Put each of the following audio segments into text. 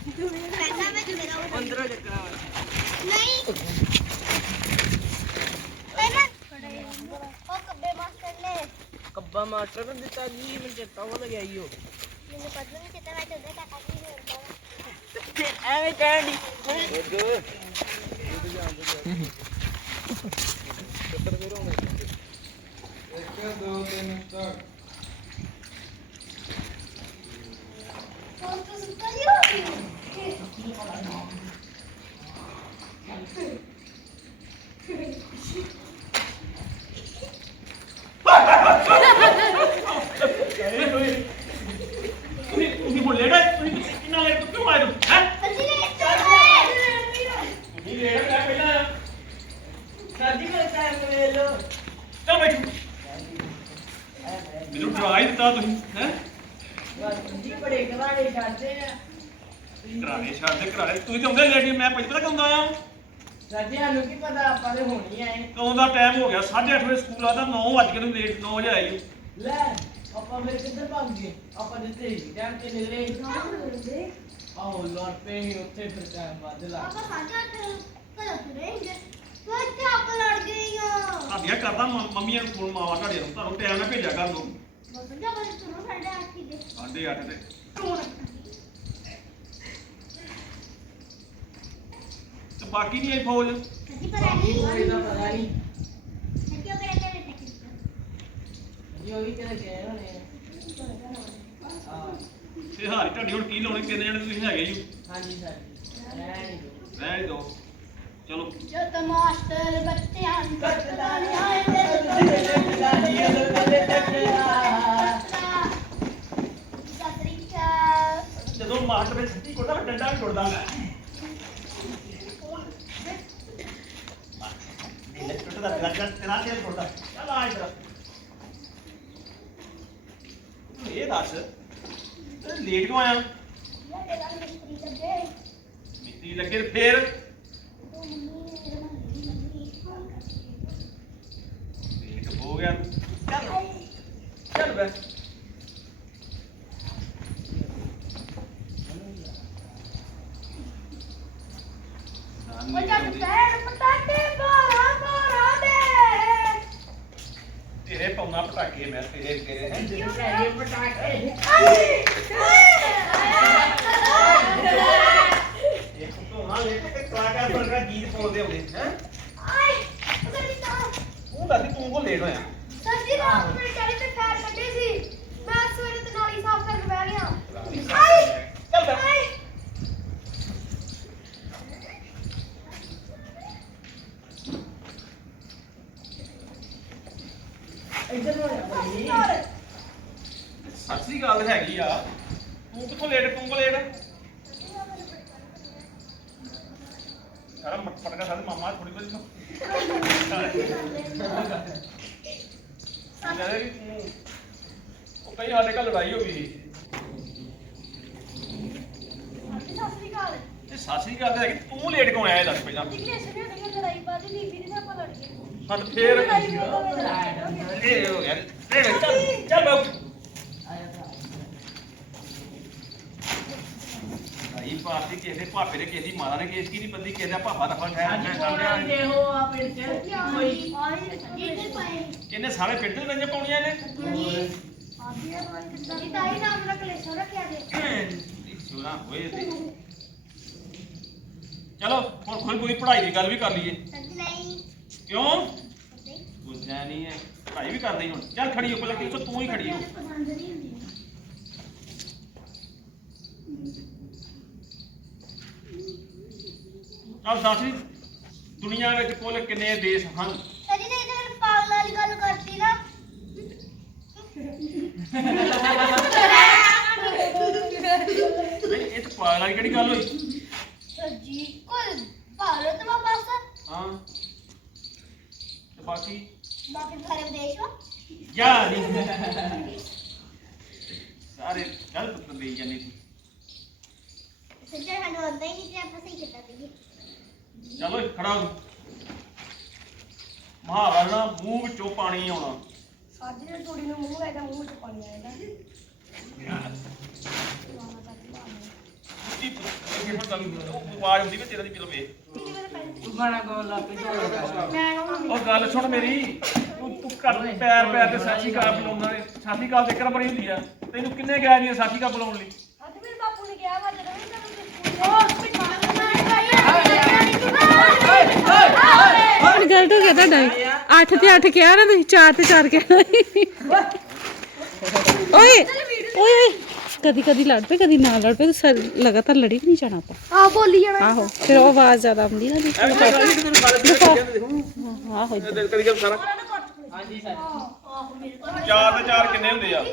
15 कब्बा master ने दिता ली मैं चेता हुआ लगे आई हो मैंने पतलू में चेता हुआ चेता का की हुआ एक दो तीन स्टार्ट कौन तो ਤਾਂ ਤੁਸੀਂ ਦੇ ਸ਼ਾਦੇ ਘਰਾਣੇ ਤੁਸੀਂ ਤਾਂ ਹੁੰਦੇ ਜੀ ਮੈਂ ਪਤਾ ਕਿਉਂ ਆ ਰਾਜਿਆ ਨੂੰ ਕੀ ਪਤਾ ਆਪਾਂ ਦੇ ਹੋਣੀ ਐ ਕਿਉਂ ਦਾ ਟਾਈਮ ਹੋ ਗਿਆ 8:30 ਵਜੇ ਸਕੂਲ ਆਦਾ 9:00 ਵਜੇ ਨੂੰ ਲੇਟ 9:00 ਵਜੇ ਆਈ ਲੈ ਆਪਾਂ ਮੇਰੇ ਕਿੱਧਰ ਭੱਜ ਗਏ ਆਪਾਂ ਦੇ ਤੇ ਜਾਂ ਕਿ ਨੇ ਲੇਟ ਆਹ ਲੋੜ ਪੇ ਹੀ ਉੱਥੇ ਫਿਰ ਟਾਈਮ ਵੱਧ ਲਾ ਆਪਾਂ 8:00 ਵਜੇ ਘਰ ਆਪਾਂ ਲੜ ਗਏ ਆ ਆ ਗਿਆ ਕਰਦਾ ਮੰਮੀ ਨੂੰ ਫੋਨ ਮਾਵਾ ਢਾੜੇ ਨੂੰ ਤਾਂ ਟਾਈਮ ਨਾ ਭੇਜਿਆ ਕਰ ਲੋ ਮੰਮੀ ਜੀ ਬਸ ਤੁਹਾਨੂੰ ਸਾਡੇ 8:00 ਦੇ 8:00 ਤੇ ਕੋਣ ਬਾਕੀ ਨਹੀਂ ਆਈ ਫੌਜ ਅਸੀਂ ਪਰ ਆਈ ਫੌਜ ਦਾ ਪਤਾ ਨਹੀਂ ਕਿਉਂ ਕਰਦੇ ਨੇ ਤੱਕ ਜੀ ਉਹ ਵੀ ਕਿਹੜਾ ਗਏ ਹੋਣੇ ਆ ਸਿਹਾਰ ਟੱਡੀ ਹੁਣ ਕੀ ਲਾਉਣੇ ਕਿੰਨੇ ਜਣੇ ਤੁਸੀਂ ਹੈਗੇ ਜੀ ਹਾਂਜੀ ਸਰ ਰਹਿ ਨਹੀਂ ਦੋ ਚਲੋ ਜੋ ਤਮਾਸ਼ਟਰ ਬੱਚਿਆਂ ਕੱਟਦਾ ਨਹੀਂ ਆਏ ਤੇ ਜਾਨੀਆਂ ਦੇ ਪੱਲੇ ਟੱਕਰਾ ਸਤਰੀਕਾ ਜਦੋਂ ਮਾਟ ਵਿੱਚ ਸਿੱਟੀ ਕੋਟਾ ਡੰਡਾ ਵੀ ਛੁੱਟਦਾ ਹੈ ਕਿਸੇ ਦਾ ਦਰਜਾ ਤੇਰਾ ਤੇ ਨਹੀਂ ਚੱਲ ਆ ਇਧਰ ਇਹ ਦੱਸ ਲੇਟ ਕਿਉਂ ਆਇਆ ਮਿੱਟੀ ਲੱਗੇ ਫੇਰ ਲੇਟ ਹੋ ਗਿਆ ਸਰਦੀ ਦਾ ਮੇਰੇ ਚਾਰੇ ਤੇ ਫੈਲ ਕੱਢੀ ਸੀ ਮੈਂ ਸਵੇਰੇ ਤੇ ਨਾਲ ਹੀ ਸਾਫ ਕਰਕੇ ਬਹਿ ਗਿਆ ਆਈ ਸਾਰਾ ਮੱਟ ਫੜ ਗਿਆ ਸਾਡੇ ਮਾਮਾ ਥੋੜੀ ਬੋਲ ਛੋ ਜਰੇ ਉਹ ਕਈ ਸਾਡੇ ਘਰ ਲੜਾਈ ਹੋ ਗਈ ਸੀ ਸਾਸਰੀ ਘਰ ਤੇ ਤੂੰ ਲੇਟ ਕਿਉਂ ਆਇਆ ਦੱਸ ਪਹਿਲਾਂ ਠੀਕ ਹੈ ਸ਼ਮੀ ਉਹਨੇ ਲੜਾਈ ਪਾ ਦੀ ਨੀਂਦੀ ਨੇ ਆਪਾਂ ਲੜ ਗਏ ਸਾਨੂੰ ਫੇਰ ਲੜਾਈ ਹੋ ਗਈ ਚੱਲ ਚੱਲ ਬਾਬੂ ਭਾਈ ਪਾਰਤੀ ਕਿ ਇਹਦੇ ਭਾਪੇ ਦੇ ਕਿਸੇ ਮਾਤਾ ਨੇ ਕਿ ਇਸ ਕੀ ਨਹੀਂ ਬੰਦੀ ਕਿਸੇ ਦਾ ਭਾਪਾ ਦਾ ਫਟ ਹੈ ਕਿੰਨੇ ਸਾਰੇ ਪਿੰਡ ਦੇ ਵੰਜ ਪਾਉਣੀਆਂ ਨੇ ਚਲੋ ਹੁਣ ਕੋਈ ਪੂਰੀ ਪੜ੍ਹਾਈ ਦੀ ਗੱਲ ਵੀ ਕਰ ਲਈਏ ਕਿਉਂ ਕੁਝ ਨਹੀਂ ਹੈ ਭਾਈ ਵੀ ਕਰਦੇ ਹੁਣ ਚੱਲ ਖੜੀ ਹੋ ਉੱਪਰ ਲੱਗੀ ਤੂੰ ਹੀ ਖੜੀ ਹੋ ਆਹ ਦੱਸ ਦੁਨੀਆ ਵਿੱਚ ਕੁੱਲ ਕਿੰਨੇ ਦੇਸ਼ ਹਨ ਅਜੇ ਤੇ ਇਹਨਾਂ ਪਾਗਲ ਵਾਲੀ ਗੱਲ ਕਰਦੀ ਨਾ ਇਹ ਤਾਂ ਪਾਗਲ ਵਾਲੀ ਕਿਹੜੀ ਗੱਲ ਹੋਈ ਜੀ ਕੁੱਲ ਭਾਰਤ ਵਾਪਸ ਹਾਂ ਤੇ ਬਾਕੀ ਬਾਕੀ ਸਾਰੇ ਵਿਦੇਸ਼ ਵਾ ਯਾਰ ਸਾਰੇ ਗਲਤ ਤੰਬੀ ਜਾਨੀ ਤੁਸੀਂ ਸੱਚਾ ਹਨ ਉਹ ਨਹੀਂ ਜੀ ਆਪਾਂ ਸਹੀ ਕੀਤਾ ਸੀ ਚਲੋ ਖੜਾ ਹੋ ਮਹਾਰਾਣਾ ਮੂੰਹ ਵਿੱਚੋਂ ਪਾਣੀ ਆਉਣਾ ਨੇ ਥੋੜੀ ਨੂੰ ਮੂੰਹ ਲੈ ਕੇ ਮੂੰਹ ਵਿੱਚ ਪਾਣੀ ਆਇਆ ਆਏਗਾ ਜੀ ਕੀ ਕੀ ਫਤਲ ਆਵਾਜ਼ ਹੁੰਦੀ ਵੀ ਤੇਰੇ ਦੀ ਪਿਲਵੇ ਉਹ ਗੱਲ ਸੁਣ ਮੇਰੀ ਤੂੰ ਤੁੱਕਾ ਪੈਰ ਪੈਰ ਤੇ ਸਾਚੀ ਕਾ ਬੁਲਾਉਣਾ ਸਾਚੀ ਕਾ ਜ਼ਿਕਰ ਬਣੀ ਹੁੰਦੀ ਆ ਤੈਨੂੰ ਕਿੰਨੇ ਗਿਆ ਜੀ ਸਾਚੀ ਕਾ ਬੁਲਾਉਣ ਲਈ ਅੱਜ ਮੇਰੇ ਬਾਪੂ ਨੇ ਕਿਹਾ ਵਾ ਜਦੋਂ ਤੈਨੂੰ गलत हो गया था डाई अठ ते अठ क्या ना तुम चार ते चार क्या ओए ओए कभी कभी लड़ पे कभी ना लड़ पे तो सर लगातार लड़ी नहीं जाना पा आ बोली जाना आहो फिर आवाज ज्यादा आंदी ना देखो हां हो कभी कभी सारा हां जी सर चार ते चार किन्ने हुंदे यार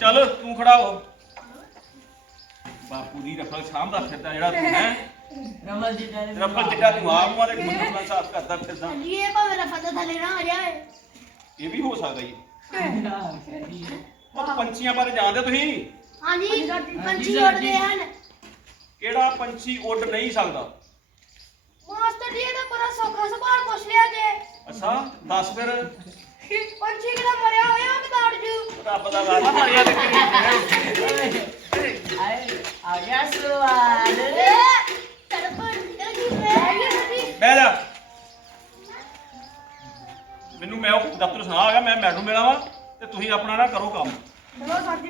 ਚੱਲ ਤੂੰ ਖੜਾ ਹੋ ਬਾਪੂ ਦੀ ਰਫਲ ਦਾ ਫਿਰਦਾ ਜਿਹੜਾ ਤੂੰ ਹੈ ਰਮਲ ਜੀ ਦਾ ਰਫਲ ਜਿਹੜਾ ਤੂੰ ਆਪ ਮਾਰੇ ਮਨ ਦਾ ਸਾਫ ਕਰਦਾ ਫਿਰਦਾ ਜੀ ਇਹ ਭਾਵੇਂ ਰਫਲ ਦਾ ਥਲੇ ਨਾ ਆ ਜਾਵੇ ਇਹ ਵੀ ਹੋ ਸਕਦਾ ਜੀ ਉਹ ਪੰਛੀਆਂ ਬਾਰੇ ਜਾਣਦੇ ਤੁਸੀਂ ਹਾਂਜੀ ਪੰਛੀ ਉੱਡਦੇ ਹਨ ਕਿਹੜਾ ਪੰਛੀ ਉੱਡ ਨਹੀਂ ਸਕਦਾ ਮਾਸਟਰ ਜੀ ਇਹਦਾ ਬੜਾ ਸੌਖਾ ਸਵਾਲ ਪੁੱਛ ਲਿਆ ਜੇ ਅੱਛਾ ਦੱਸ ਫਿਰ ਪੰਛੀ ਕਿਹੜਾ ਮਰਿਆ ਹੋਇਆ ਕਿ ਜੂ ਰੱਬ ਦਾ ਵਾਰ ਮਰਿਆ ਤੇ ਕਿਹੜੀ ਹਾਏ ਆ ਗਿਆ ਸਵਾਲ ਬੈਲਾ ਮੈਨੂੰ ਮੈਂ ਉਹ ਦਫ਼ਤਰ ਸੁਣਾ ਆ ਗਿਆ ਮੈਂ ਮੈਡਮ ਮਿਲਾਂ ਵਾ ਤੇ ਤੁਸੀਂ ਆਪਣਾ ਨਾ ਕਰੋ ਕੰਮ ਚਲੋ ਸਾਡੀ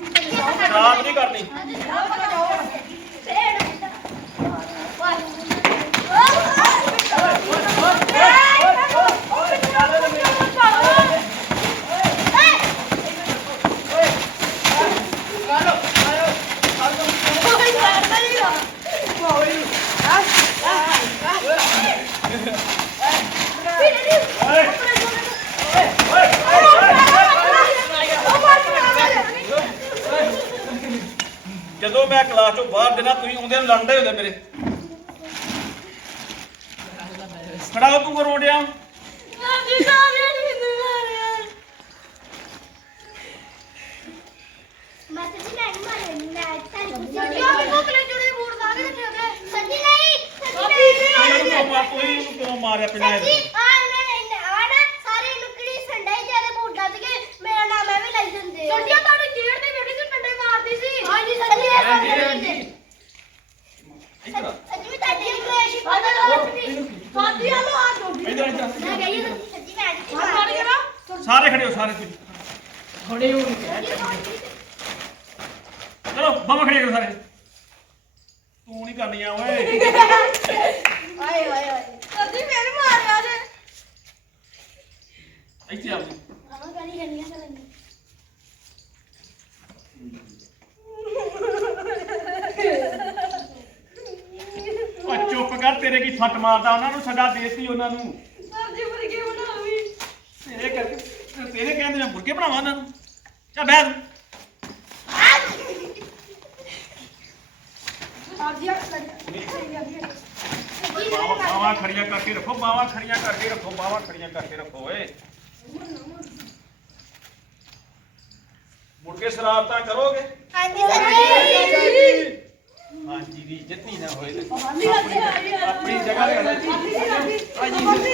ਵੀ ਕਰਨੀ ਸਾਡੀ ਨਹੀਂ ਕਰਨੀ ਜਦੋਂ ਮੈਂ ਕਲਾਸ ਤੋਂ ਬਾਹਰ ਦੇਣਾ ਤੁਸੀਂ ਆਉਂਦੇ ਨੂੰ ਲੜਦੇ ਹੁੰਦੇ ਮੇਰੇ ਫੜਾਓ ਤੂੰ ਕਰੋੜਿਆ ਹਾਂਜੀ ਸਾਹਿਬ ਜੀ ਮਾਰਿਆ ਮੈਂ ਤੇ ਨਹੀਂ ਮਾਰਿਆ ਮੈਂ ਤਾਂ ਕੁਝ ਨਹੀਂ ਕੀਤਾ ਕਿ ਉਹ ਕਲੇ ਜੁੜੇ ਕੇ ਰੱਖਿਆ ਤੇ ਨਹੀਂ ਸੱਜੀ ਨਹੀਂ ਮੈਂ ਤਾਂ ਮਾਰਿਆ ਪਿੰਨਾ ਇਹ ਸਾਰੇ ਖੜੇ ਹੋ ਸਾਰੇ ਤੁਸੀਂ ਖੜੇ ਹੋ ਨਹੀਂ ਚਲੋ ਬਾਬਾ ਖੜੇ ਕਰੋ ਸਾਰੇ ਤੂੰ ਨਹੀਂ ਕਰਨੀ ਆ ਓਏ ਆਏ ਆਏ ਆਏ ਅੱਜੀ ਮੈਨੂੰ ਮਾਰ ਲਿਆ ਜੇ ਇੱਥੇ ਆ ਕਰਨੀ ਆ ਸਾਰੇ ਚੁੱਪ ਕਰ ਤੇਰੇ ਕੀ ਫੱਟ ਮਾਰਦਾ ਉਹਨਾਂ ਨੂੰ ਸਦਾ ਦੇਤੀ ਉਹਨਾਂ ਨੂੰ ਸਰਦੀ ਵਰਗੇ ਬਣਾਵੀ ਤੇਰੇ ਕਰਕੇ ਇਹ ਕਹਿੰਦੇ ਨੇ ਮੁਰਗੇ ਬਣਾਵਾ ਉਹਨਾਂ ਨੂੰ ਚਾ ਬੈਠ ਬਾਵਾਂ ਖੜੀਆਂ ਕਰਕੇ ਰੱਖੋ ਬਾਵਾ ਖੜੀਆਂ ਕਰਕੇ ਰੱਖੋ ਬਾਵਾ ਖੜੀਆਂ ਕਰਕੇ ਰੱਖੋ ਓਏ ਮੁਰਗੇ ਸ਼ਰਾਬ ਤਾਂ ਕਰੋਗੇ ਹਾਂਜੀ ਹਾਂਜੀ ਹਾਂਜੀ ਜਿੱਤਨੀ ਨਾ ਹੋਏ ਤੇ ਆਪਣੀ ਜਗ੍ਹਾ ਤੇ ਹਾਂਜੀ